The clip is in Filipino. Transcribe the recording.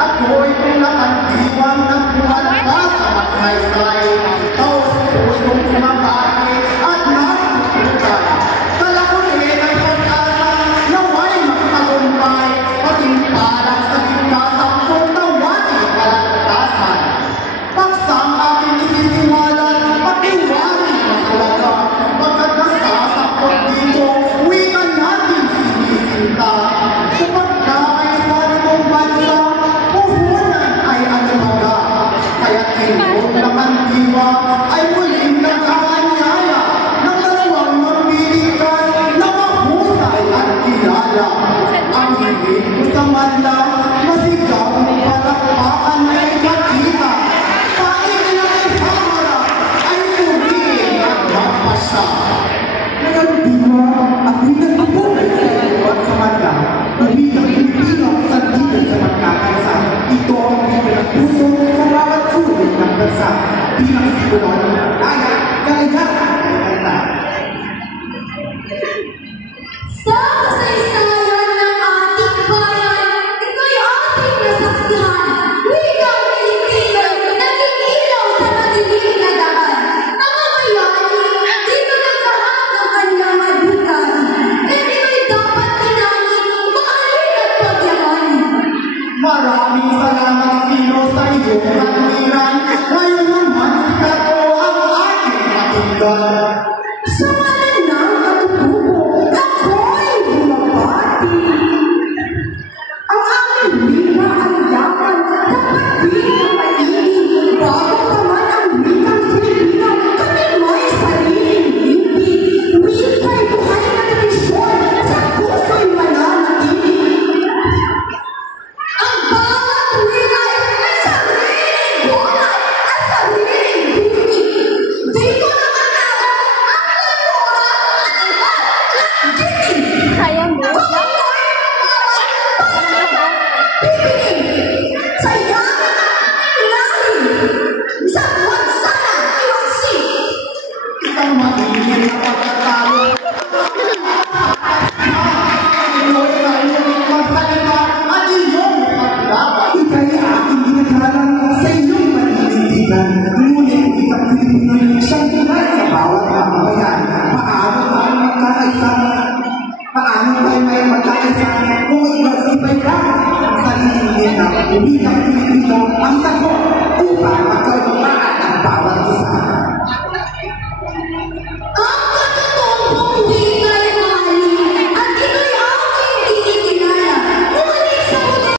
Ako'y pinakadiwang nagbuhat pa sa magsaysay. Taos pusong kumabati at nagpuputan. Dala ko rin ang pag-asa na may magtagumpay. Paging parang sa bigkasang kung tawagin kalagtasan. Pagsang aking isisiwalan, pakiwari ang talaga. Pagkat nasasakot dito, wika natin sinisinta. Sa pagkakaisan mong bansa, puhunan ay anamaga. Kaya't inyong nakandiwa ay muling nagkaanyaya ng dalawang mambilikas na mahusay at kilala. Ang higit ko sa manda, masigaw ng palakpakan ay kakita. Paing na ay haharap ay suriin at mapasya. Nakandiwa, ako'y nagpapukay sa iyo at sa manda. Umitang Pilipino sa ligan sa magkakaisa. Ito ang bilang puso sa bawat sulit ng bansa. Bilang simulan ng kaya, kalayakan ay kanta. Sa kasaysayan ng ating bayan, ito'y ating nasaksihan. Wikang Pilipino, naging ilaw sa madilim na daan. Namamayani, dito nagkahan ng kanyang adhikain. Kaya dito'y dapat tinanin, mahalin at pagyamanin. Maraming salamat Pino sa iyong katwiran. Ngayon naman sikat ko ang aking pakinggan. Sa ngalan ng katutubo, ako'y bumabati. Ang aming wika ay yaman, dapat din na maiging. Bago pa man ang wikang Filipino, kami mo'y sariling lipi. Wika'y buhay na tradisyon, sa puso'y mananatili. Ang bawat wika ay sariling buhay at sariling lipi. Dito nakatao ang kultura at iba't giting. Sayang mo. Kami mo'y pangalaman, pipigil. Sa yaman ng lahi, sa wansana iwaksi. Isang magiging na pagkatalo. Pinoy na iyong magsalita at iyong paglaban. Ika'y aking ginagalang sa iyong paninindigan. Ngunit ikang Pilipino'y siyang tunay sa bawat mamamayan. Paano tayo magkakaisa? Paano tayo may magkakaisa kung iba-ibay lang ang sariling wika? Wikang Pilipino ang sagot.